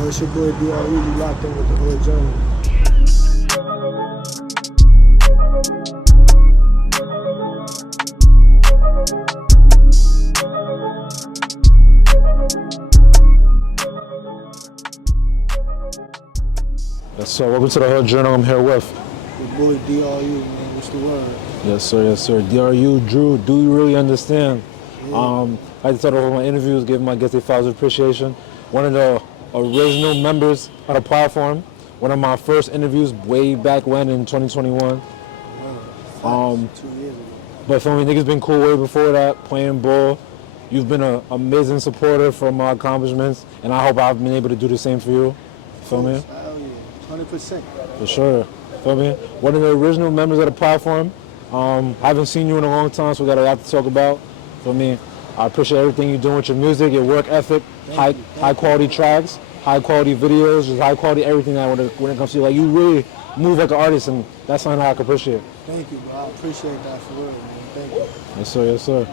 Yo, it's your boy D.R.U. You locked in with the Hood Journey. Yes, sir. Welcome to the Hood Journal. I'm here with Your boy D.R.U. Man, what's the word? Yes, sir. Yes, sir. D.R.U. Drew. Do you really understand? Yeah. I like to start off with my interviews, give my guests their flowers of appreciation. One of the original members of the platform. One of my first interviews way back when in 2021. 2 years ago. But for me, niggas been cool way before that, playing ball. You've been an amazing supporter for my accomplishments, and I hope I've been able to do the same for you. Feel me? Hell yeah, 100%. For sure. Feel me? One of the original members of the platform. Haven't seen you in a long time, so we got a lot to talk about. Feel me? I appreciate everything you're doing with your music, your work ethic, high quality tracks, high quality videos, just high quality everything that when it comes to you. Like, you really move like an artist, and that's something I can appreciate. Thank you, bro. I appreciate that for real, man. Thank you. Yes, sir. Yes, sir.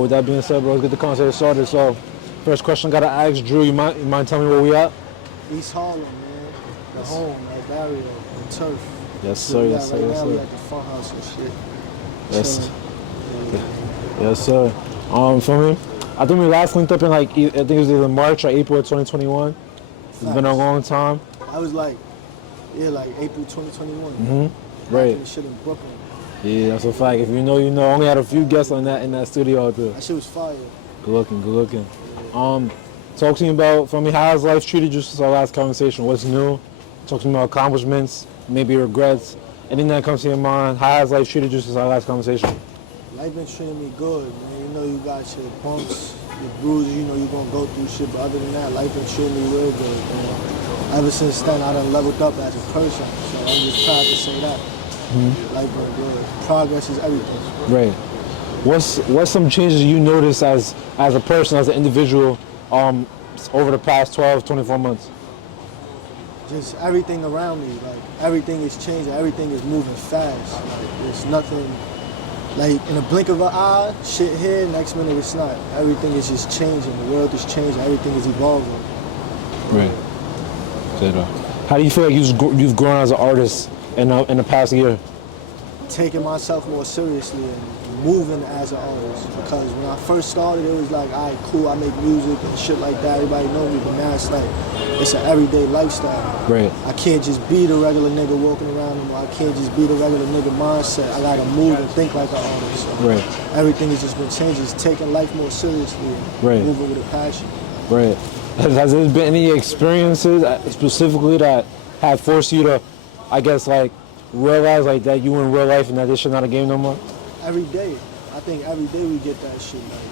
With that being said, bro, let's get the conversation started. So, first question I gotta ask, Drew, you mind telling me where we at? East Harlem, man. The home, like Barrio, the turf. Yes, sir. Yes, sir. Right Yes, now we sir. at the fun house and shit. Yes. Chilling. Yes, sir. Feel me? I think we last linked up in I think it was either March or April of 2021. It's been a long time. I was like April 2021. Mm-hmm. Right. Doing shit in Brooklyn. Yeah, that's a fact. If you know, you know. I only had a few guests in that studio out there. That shit was fire. Good looking. Talk to me about, for me, how has life treated you since our last conversation? What's new? Talk to me about accomplishments, maybe regrets, anything that comes to your mind. How has life treated you since our last conversation? Life been treating me good, man. You know you got your bumps, your bruises, you know you're gonna go through shit, but other than that, life been treating me real good, man. Ever since then, I done leveled up as a person, so I'm just proud to say that. Mm-hmm. Life been good. Progress is everything. Right. What's some changes you noticed as a person, as an individual, over the past 12, 24 months? Just everything around me, like everything is changing, everything is moving fast. Like there's nothing, like in a blink of an eye, shit here, next minute it's not. Everything is just changing, the world is changing, everything is evolving. Right. How do you feel like you've grown as an artist in the past year? Taking myself more seriously and moving as an artist, because when I first started it was like, alright, cool, I make music and shit like that, everybody know me, but now it's like, it's an everyday lifestyle. Right. I can't just be the regular nigga walking around anymore. I can't just be the regular nigga mindset. I gotta move and think like an artist. So right. Everything has just been changing. It's taking life more seriously and right. moving with a passion. Right. Has there been any experiences specifically that have forced you to, I guess, like, realize like that you in real life and that this shit not a game no more? Every day. I think every day we get that shit. Like,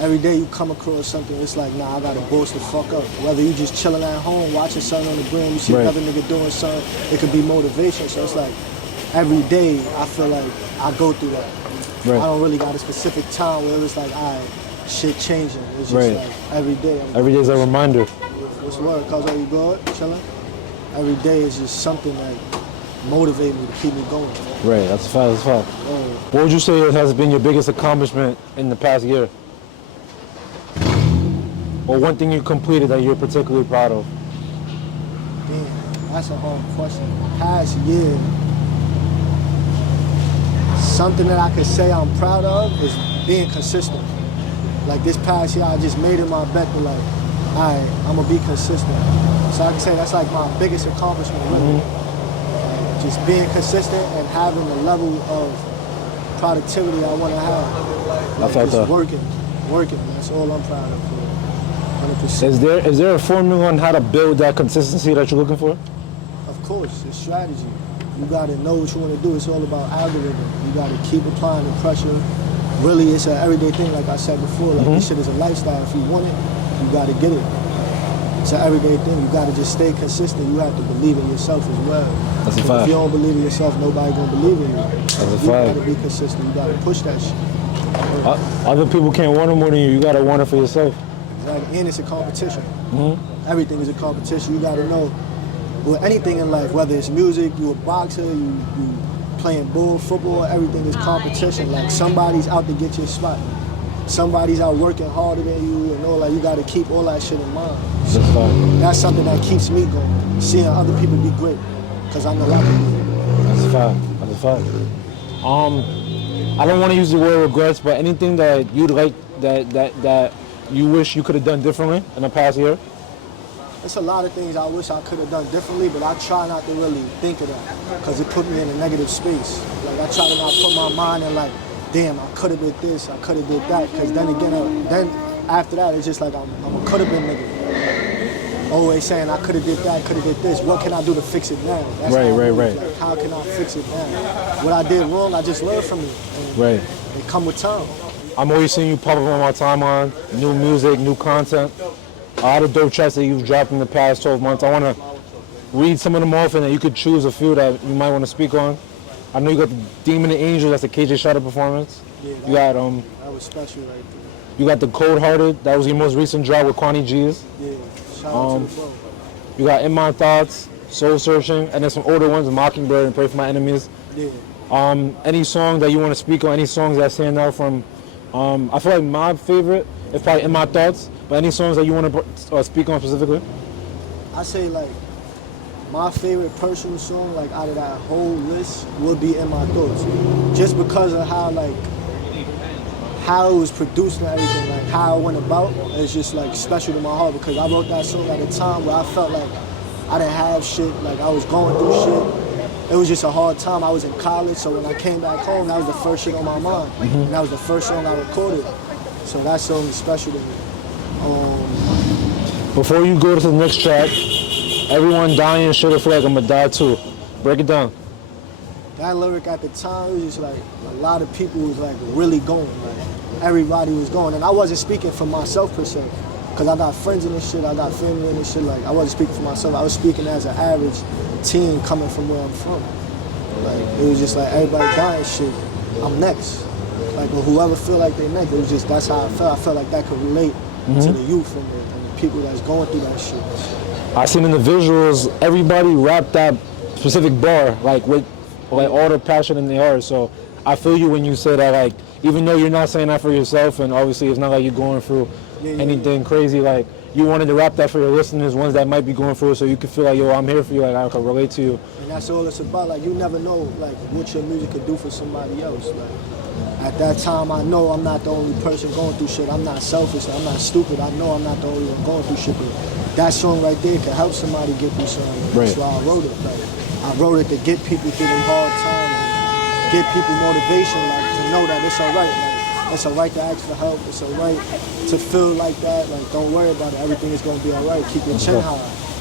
every day you come across something, it's like, nah, I gotta boss the fuck up. Whether you just chilling at home, watching something on the gram, you see right. another nigga doing something, it could be motivation. So it's like, every day I feel like I go through that. Right. I don't really got a specific time where it's like, alright, shit changing. It's just right. like, every day. Every day is a reminder. What's the word? Cause are you good? Chilling? Every day is just something that motivate me to keep me going. Right, that's a fact, What would you say has been your biggest accomplishment in the past year? Or one thing you completed that you're particularly proud of? Damn, that's a hard question. Past year, something that I could say I'm proud of is being consistent. Like this past year, I just made it my bet to like, alright, I'm gonna be consistent. So I can say that's like my biggest accomplishment, really. Mm-hmm. Just being consistent and having the level of productivity I want to have. Like just working. That's all I'm proud of. 100%. Is there a formula on how to build that consistency that you're looking for? Of course, it's strategy. You got to know what you want to do. It's all about algorithm. You got to keep applying the pressure. Really, it's an everyday thing, like I said before. Like this shit is a lifestyle. If you want it, you got to get it. It's an everyday thing. You got to just stay consistent. You have to believe in yourself as well. That's a fact. If you don't believe in yourself, nobody gonna believe in you. That's a fact. You got to be consistent. You got to push that shit. Other people can't want it more than you. You got to want it for yourself. Exactly. And it's a competition. Mm-hmm. Everything is a competition. You got to know. With anything in life, whether it's music, you a boxer, you playing ball, football, everything is competition. Like somebody's out to get your spot. Somebody's out working harder than you and all that. You got to keep all that shit in mind. So That's fine. that's something that keeps me going, seeing other people be great, because I know I can do it. That's a fact. That's a fact. I don't want to use the word regrets, but anything that you'd like that you wish you could have done differently in the past year? It's a lot of things I wish I could have done differently, but I try not to really think of that because it put me in a negative space. Like I try to not put my mind in like, damn, I could have did this, I could have did that, because then again, then after that, it's just like I'm a could have been nigga. Always saying I could have did that, could have did this. What can I do to fix it now? That's Right. Like, how can I fix it now? What I did wrong, I just learned from it. And Right. It come with time. I'm always seeing you pop up on my timeline, new music, new content. A lot of dope tracks that you've dropped in the past 12 months. I want to read some of them off and then you could choose a few that you might want to speak on. I know you got the Demon and Angel, that's the KJ Shutter performance. Yeah, You got that was special right there. you got the Cold Hearted, that was your most recent drop with Kwani G's. Yeah, shout out to the bro. You got In My Thoughts, Soul Searching, and then some older ones, Mockingbird and Pray for My Enemies. Yeah. Any song that you want to speak on, any songs that stand out from, I feel like my favorite is probably In My Thoughts, but any songs that you want to speak on specifically? I say like my favorite personal song like out of that whole list would be In My Thoughts. Just because of how it was produced and everything, like how it went about, it's just like special to my heart because I wrote that song at a time where I felt like I didn't have shit, like I was going through shit. It was just a hard time. I was in college, so when I came back home, that was the first shit on my mind. And that was the first song I recorded. So that song is special to me. Before you go to the next track, everyone dying should have feel like I'm gonna die too. Break it down. That lyric at the time, it was just like a lot of people was like really going. Like everybody was going. And I wasn't speaking for myself per se. Cause I got friends in this shit, I got family in this shit. Like I wasn't speaking for myself. I was speaking as an average teen coming from where I'm from. Like it was just like everybody dying shit. I'm next. Like or whoever feel like they next. It was just that's how I felt. I felt like that could relate to the youth and the people that's going through that shit. I seen in the visuals, everybody rapped that specific bar, like with like all the passion in their heart. So I feel you when you say that, like, even though you're not saying that for yourself, and obviously it's not like you're going through anything crazy, like, you wanted to rap that for your listeners, ones that might be going through it, so you can feel like, yo, I'm here for you, like, I can relate to you. And that's all it's about. Like, you never know, like, what your music could do for somebody else. Like, at that time, I know I'm not the only person going through shit. I'm not selfish. I'm not stupid. I know I'm not the only one going through shit. But that song right there can help somebody get through something. Right. That's why I wrote it. Like, I wrote it to get people through them hard times, and get people motivation, like, to know that it's all right. Like, it's all right to ask for help. It's all right to feel like that. Like, don't worry about it. Everything is going to be all right. Keep your chin high.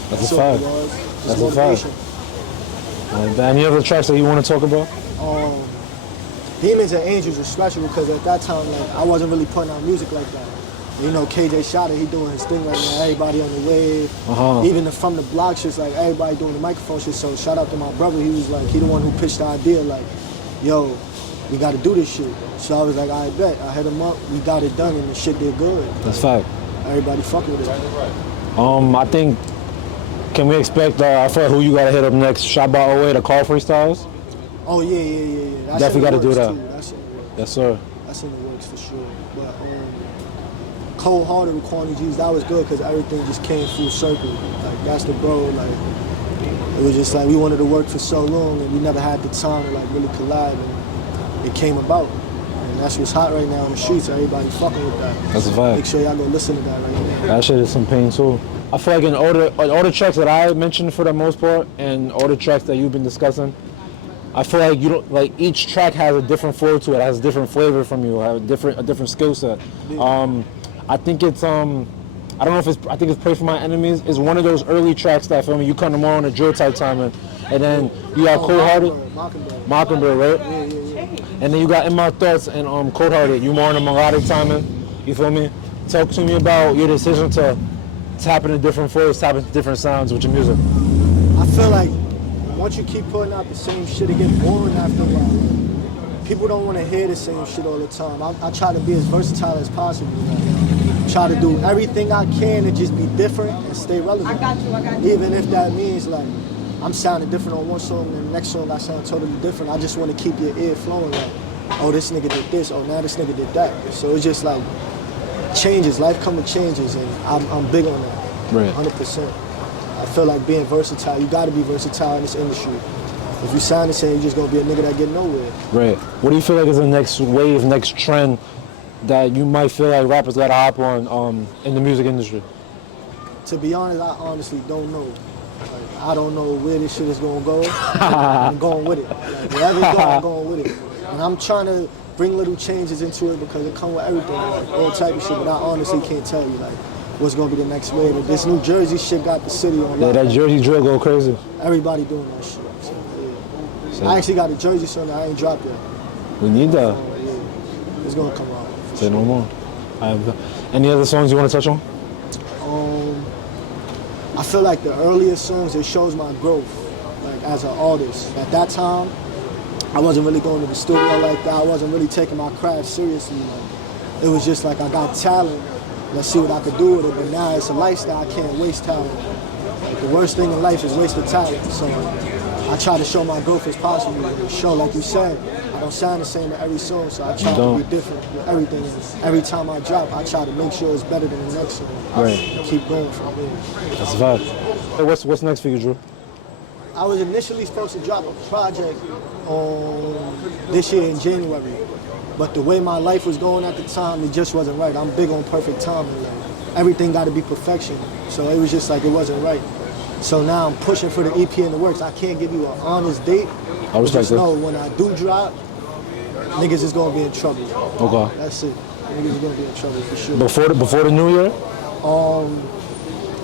That's a all it fact. was. That's Just a fact. motivation. Any other tracks that you want to talk about? Demons and Angels were special because at that time, like, I wasn't really putting out music like that. You know, KJ Shutter, he doing his thing right now. Everybody on the wave. Even the From the Block shit's like everybody doing the microphone shit. So shout out to my brother. He was like, he the one who pitched the idea. Like, yo, we got to do this shit. So I was like, I bet. I hit him up. We got it done, and the shit did good. That's fact. Everybody fucking with it. I think, can we expect, I feel like who you got to hit up next? Shot by Away, the Call Freestyles? Oh, yeah. That's Definitely got to do that. too. That's in the works. Yes, sir. That's in the works for sure. But Cold Hearted with Kwani G's, that was good because everything just came full circle. Like, that's the bro. Like, it was just like we wanted to work for so long and we never had the time to like really collide, and it came about. And that's what's hot right now on the streets. Everybody fucking with that. That's a vibe. Make sure y'all go listen to that right now. That shit is some pain too. I feel like in all the tracks that I mentioned for the most part, and all the tracks that you've been discussing, I feel like you don't like each track has a different flow to it, has a different flavor from you, has a different skill set. Yeah. I think it's I don't know if it's I think it's Pray for My Enemies is one of those early tracks that I feel me you kind of more on a drill type timing, and then you got Cold Hearted, Mockingbird, right? Yeah. And then you got In My Thoughts and Cold Hearted. You more on a melodic timing. You feel me? Talk to me about your decision to tap into different flows, tap into different sounds with your music. I feel like once you keep putting out the same shit, it gets boring after a while. People don't want to hear the same shit all the time. I try to be as versatile as possible. Try to do everything I can to just be different and stay relevant. I got you. Even if that means like I'm sounding different on one song and the next song I sound totally different. I just want to keep your ear flowing like, oh, this nigga did this, oh, now this nigga did that. So it's just like changes, life comes with changes, and I'm big on that. Right. 100%. I feel like being versatile, you gotta be versatile in this industry. If you sound the same, you're just gonna be a nigga that get nowhere. Right. What do you feel like is the next wave, next trend that you might feel like rappers gotta hop on in the music industry? To be honest, I honestly don't know. Like, I don't know where this shit is gonna go. I'm going with it. Like, wherever it go, I'm going with it. And I'm trying to bring little changes into it because it come with everything, like all type of shit. But I honestly can't tell you like what's gonna be the next wave. But this New Jersey shit got the city on Yeah, lock. that Jersey drill go crazy. Everybody doing that shit. So, yeah. I actually got a Jersey song that I ain't dropped yet. We need that. So, yeah, it's gonna come out. Say no more. Any other songs you want to touch on? I feel like the earlier songs, it shows my growth, like as an artist. At that time, I wasn't really going to the studio like that. I wasn't really taking my craft seriously. Like, it was just like I got talent. Let's see what I could do with it. But now it's a lifestyle. I can't waste talent. Like, the worst thing in life is wasted talent. So I try to show my growth as possible. And show, like you said, I don't sound the same in every song. So I try to be different with everything. And every time I drop, I try to make sure it's better than the next song. Right. And keep going from there. That's a vibe. Hey, what's next for you, Drew? I was initially supposed to drop a project this year in January, but the way my life was going at the time, it just wasn't right. I'm big on perfect timing. Like, everything got to be perfection, so it was just like it wasn't right. So now I'm pushing for the EP in the works. I can't give you an honest date. I respect just that. know when I do drop, niggas is gonna be in trouble. Okay. That's it. Niggas is gonna be in trouble for sure. Before the new year?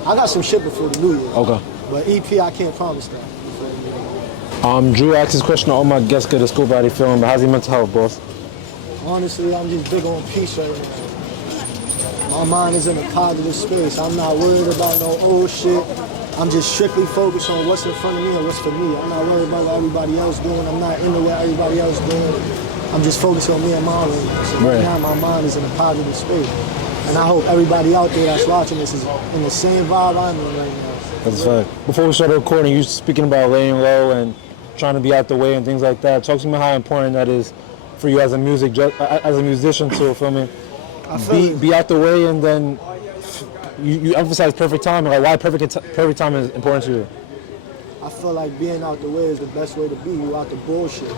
I got some shit before the new year. Okay. But EP, I can't promise that. Drew asked this question to all my guests, get a scoop how they feeling, but how's your mental health, boss? Honestly, I'm just big on peace right now. My mind is in a positive space. I'm not worried about no old shit. I'm just strictly focused on what's in front of me and what's for me. I'm not worried about what everybody else doing. I'm not into what everybody else doing. I'm just focused on me and my lane. So right now my mind is in a positive space. And I hope everybody out there that's watching this is in the same vibe I'm in right now. That's a fact. Before we started recording, you speaking about laying low and trying to be out the way and things like that. Talk to me how important that is for you as a musician to, feel me? Be out the way, and then you emphasize perfect timing. Like, why perfect timing is important to you? I feel like being out the way is the best way to be. You out the bullshit.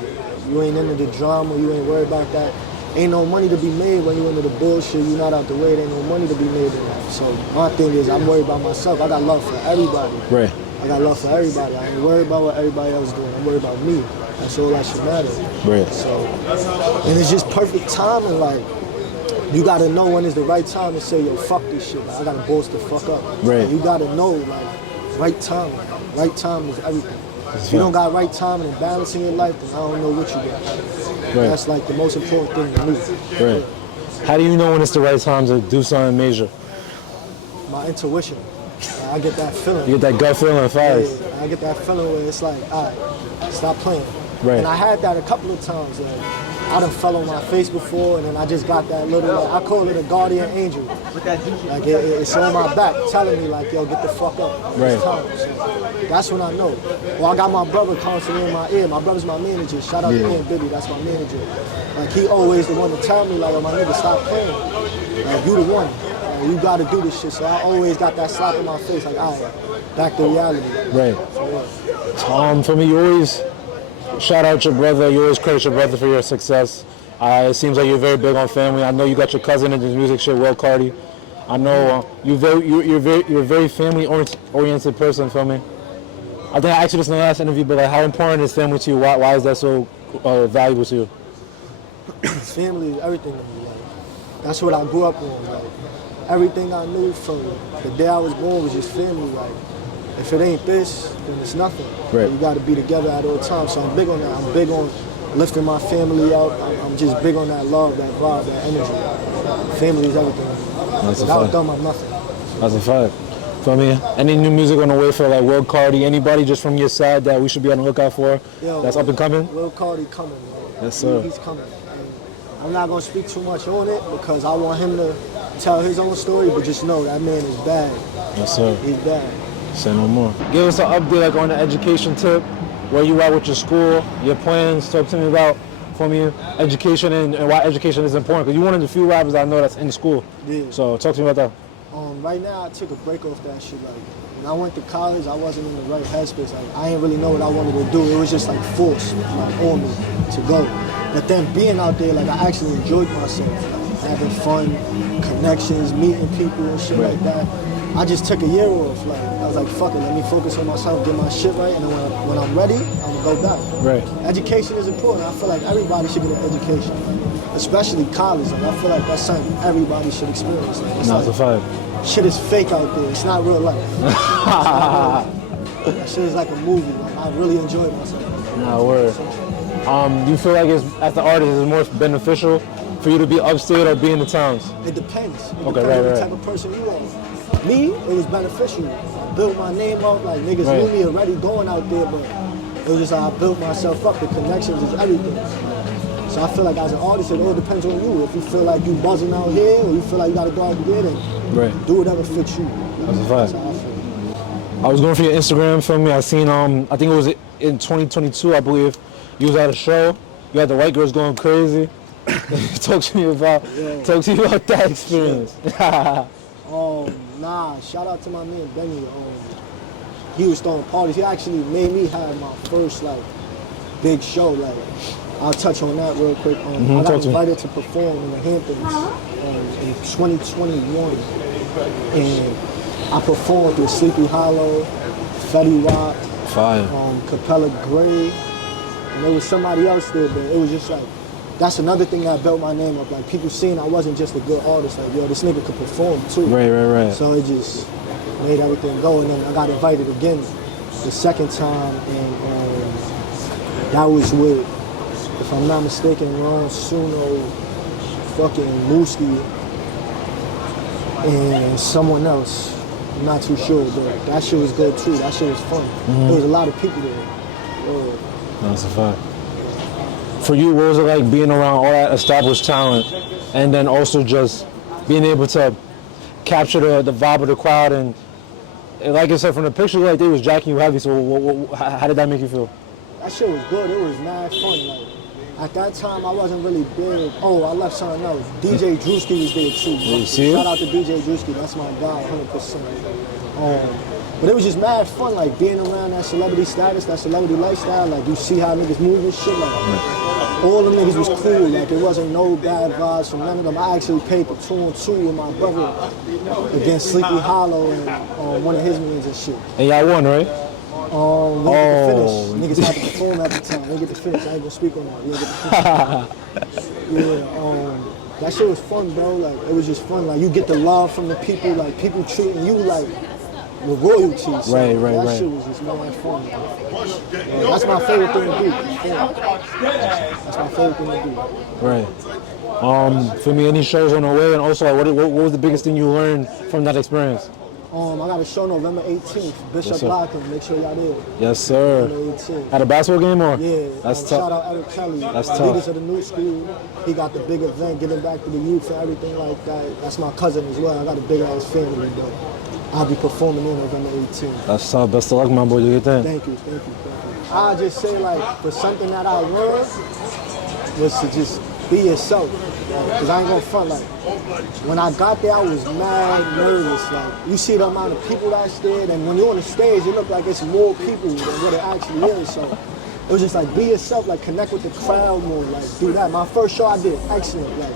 You ain't into the drama. You ain't worried about that. Ain't no money to be made when you into the bullshit. You not out the way. There ain't no money to be made in that. So my thing is, I'm worried about myself. I got love for everybody. Right. I got love for everybody. I ain't worried about what everybody else is doing. I'm worried about me. That's all that should matter. Right. So, and it's just perfect timing. Like, you gotta know when is the right time to say, yo, fuck this shit. Like, I gotta boss the fuck up. Right. Like, you gotta know, like, right time. Right time is everything. If you don't got right time and balance in your life, then I don't know what you got. Right. That's like the most important thing to me. Right. How do you know when it's the right time to do something major? My intuition. Like, I get that feeling. You get that gut feeling fast. Yeah, I get that feeling where it's like, all right, stop playing. Right. And I had that a couple of times. Like, I done fell on my face before, and then I just got that little, like, I call it a guardian angel. Like, it's on my back telling me, like, yo, get the fuck up. Right. It's time. So that's when I know. Well, I got my brother constantly in my ear. My brother's my manager. Shout out to him, Bibby. That's my manager. Like, he always the one to tell me, like, oh, my nigga, stop playing. Like, you the one. Like, you got to do this shit. So I always got that slap in my face, like, all right, back to reality. Right. So, yeah. For me, you always shout out your brother. You always credit your brother for your success. It seems like you're very big on family. I know you got your cousin in this music shit, Will Cardi. I know you're a very family oriented person. Feel me? I think I asked you this in the last interview, but like, how important is family to you? Why is that so valuable to you? Family is everything to me. Like, that's what I grew up on. Like, everything I knew from the day I was born was just family. Like, if it ain't this, then it's nothing. Right. Like, you got to be together at all times. So I'm big on that. I'm big on lifting my family out. I'm just big on that love, that vibe, that energy. Family is everything. Without them, I'm nothing. That's a fact. For me, any new music on the way for like Will Cardi, anybody just from your side that we should be on the lookout for? Yo, that's up and coming? Will Cardi coming, man. Yes, sir. He's coming. And I'm not going to speak too much on it because I want him to tell his own story, but just know that man is bad. Yes, sir. He's bad. Say no more. Give us an update like on the education tip, where you at with your school, your plans. Talk to me about, for me, education and why education is important. Because you're one of the few rappers I know that's in school. Yeah. So talk to me about that. Right now I took a break off that shit. Like when I went to college, I wasn't in the right headspace. Like I didn't really know what I wanted to do. It was just like forced, like on me to go. But then being out there, like I actually enjoyed myself, like having fun, connections, meeting people and shit like that. I just took a year off. Like I was like, fuck it, let me focus on myself, get my shit right, and then when I'm ready, I'm gonna go back. Right. Education is important. I feel like everybody should get an education, especially college. Like I feel like that's something everybody should experience. Like, That's a fact. shit is fake out there. It's not real life. That shit is like a movie. Like I really enjoyed myself. Nah, word. Do you feel like it's, as an artist, it's more beneficial for you to be upstate or be in the towns? It depends. It Okay, depends on the right. type of person you are. Me, it was beneficial. I built my name up. Like niggas Right. knew me already going out there, but it was just how I built myself up. The connections is everything. So I feel like as an artist, it all depends on you. If you feel like you buzzing out here, or you feel like you gotta go out there, then Right. do whatever fits you. That's a fact. That's how I feel. I was going for your Instagram, feel me? I seen, I think it was in 2022, I believe. You was at a show. You had the white girls going crazy. Talk to me about that experience. Nah, shout out to my man Benny. He was throwing parties. He actually made me have my first like big show. Like I'll touch on that real quick. I got invited to perform in the Hamptons in 2021, and I performed with Sleepy Hollow, Fetty Wap, Fire. Capella, and there was somebody else there, but it was just like, that's another thing that built my name up. Like people seeing I wasn't just a good artist. Like yo, this nigga could perform too. Right. So it just made everything go, and then I got invited again the second time, and that was with, if I'm not mistaken, Suno, fucking Mooski, and someone else. I'm not too sure, but that shit was good too. That shit was fun. There was a lot of people there. That's a fact. For you, what was it like being around all that established talent, and then also just being able to capture the vibe of the crowd, and like I said, from the picture, like they was jacking you heavy. So how did that make you feel? That shit was good. It was mad fun. Like at that time, I wasn't really big. Oh, I left something else. DJ Drewski was there too. You see? Shout out to DJ Drewski. That's my guy, 100%. But it was just mad fun, like being around that celebrity status, that celebrity lifestyle. Like you see how niggas move and shit. Like all the niggas was cool. Like it wasn't no bad vibes from none of them. I actually paid for 2-on-2 with my brother against Sleepy Hollow and one of his wins and shit. And y'all won, right? We didn't get to finish. Niggas had to perform at the time. They didn't get to finish. I ain't gonna speak on that. We didn't get to finish. That shit was fun, bro. Like it was just fun. Like you get the love from the people. Like people treating you like with royalty. So that shit was just mad fun. That's my favorite thing to do. That's my favorite thing to do. Right. For me, any shows on the way, and also like, what was the biggest thing you learned from that experience? I got a show November 18th, Bishop Lockton. Make sure y'all there. Yes, sir. November 18th. At a basketball game, or? Yeah. That's tough. Shout out Eric Kelly. That's Leaders tough. of the new school. He got the big event, giving back to the youth and everything like that. That's my cousin as well. I got a big ass family, but I'll be performing on November 18th. That's tough. Best of luck, my boy. Do your thing. Thank you. I'll just say, like, for something that I learned was to just be yourself. Because I ain't gonna front, like, when I got there, I was mad nervous. Like, you see the amount of people that's there, and when you're on the stage, it look like it's more people than what it actually is. So it was just like, be yourself, like, connect with the crowd more, like, do that. My first show, I did excellent, like,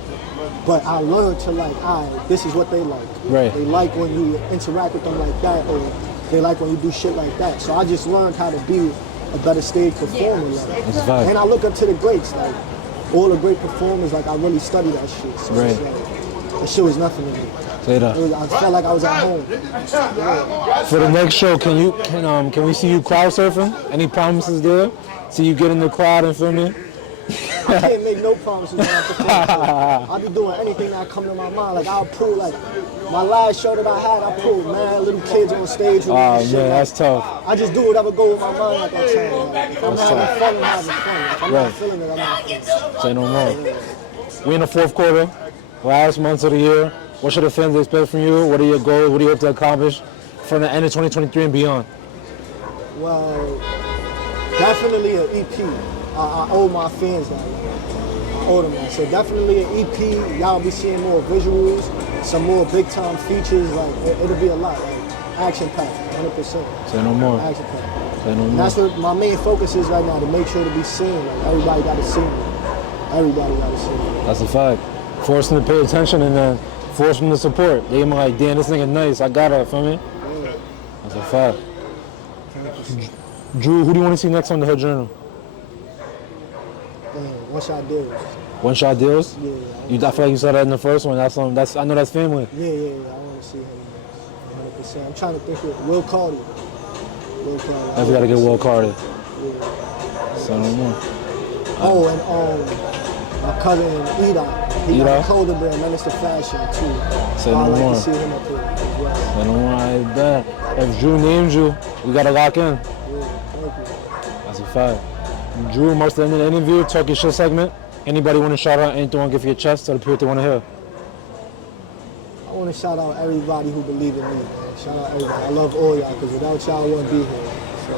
but I learned to, like, this is what they like. Right. They like when you interact with them like that, or they like when you do shit like that. So I just learned how to be a better stage performer. Like. That's fine. And I look up to the greats, like, all the great performers, like, I really study that shit. So Right. it's like, that shit was nothing to me. Say that. I felt like I was at home. For the next show, can we see you crowd surfing? Any promises there? See you get in the crowd and feel me? I can't make no promises when I perform. I'll be doing anything that come to my mind. Like, I'll pull, like, my last show that I had, I pulled mad little kids on stage with me. Oh and shit. man, that's tough. I just do whatever go with my mind at that time. Like, if I'm having fun, I'm having fun. If I'm Right. not feeling it, I'm not feeling it. Say no more. We in the fourth quarter, last month of the year. What should the fans expect from you? What are your goals? What do you hope to accomplish from the end of 2023 and beyond? Well, definitely an EP. I owe my fans that. I owe them that. So definitely an EP. Y'all be seeing more visuals. some more big time features, like it'll be a lot, like action packed, 100%. Say no more. Action packed. Say no And more. that's what my main focus is right now, to make sure to be seen. Like everybody got to see me. Everybody got to see me. That's a fact. Force them to pay attention and then force them to support. They be like, damn, this nigga nice. I got it. Feel me? Yeah. That's a fact. Drew, who do you want to see next on the Hood Journal? Damn, One Shot Deals. One Shot Deals? Yeah. I feel like you saw that in the first one. That's I know that's family. Yeah. I want to see him next. 100%. I'm trying to think of Will Carter. I gotta get Will Carter. Yeah. So no more. Oh, and my cousin Eda. He got Eda? a clothing brand, Minister Fashion too. Say So I no like more. to see him up here as well. So no more. I bet. If Drew named you, we gotta lock in. Yeah, thank you. That's a fact. Drew, most of the end of the interview, talk your shit segment. Anybody want to shout out anything want to give for your chest or the people they want to hear? I want to shout out everybody who believe in me, man. Shout out everybody. I love all y'all, because without y'all, I wouldn't be here. So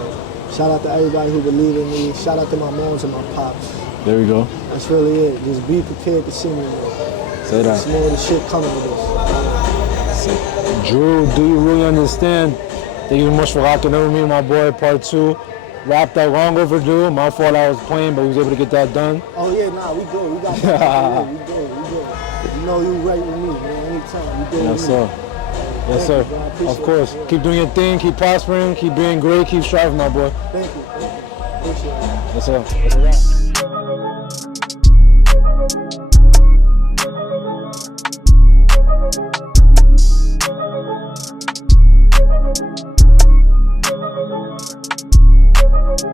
shout out to everybody who believe in me. Shout out to my moms and my pops. There we go. That's really it. Just be prepared to see me, man. Say that. There's more of the shit coming with this. Drew, do you really understand? Thank you so much for rocking in with me, my boy. Part 2. Wrapped that long overdue. My fault I was playing, but we was able to get that done. Oh yeah, nah, we good. We got that. We good. You know you right with me, man. Anytime. You good Yes, with me. sir. Yes, sir. Thank you, bro. I appreciate Of course. it, yeah. Keep doing your thing. Keep prospering. Keep being great. Keep striving, my boy. Thank you. Appreciate it. Yes, sir. That's a wrap.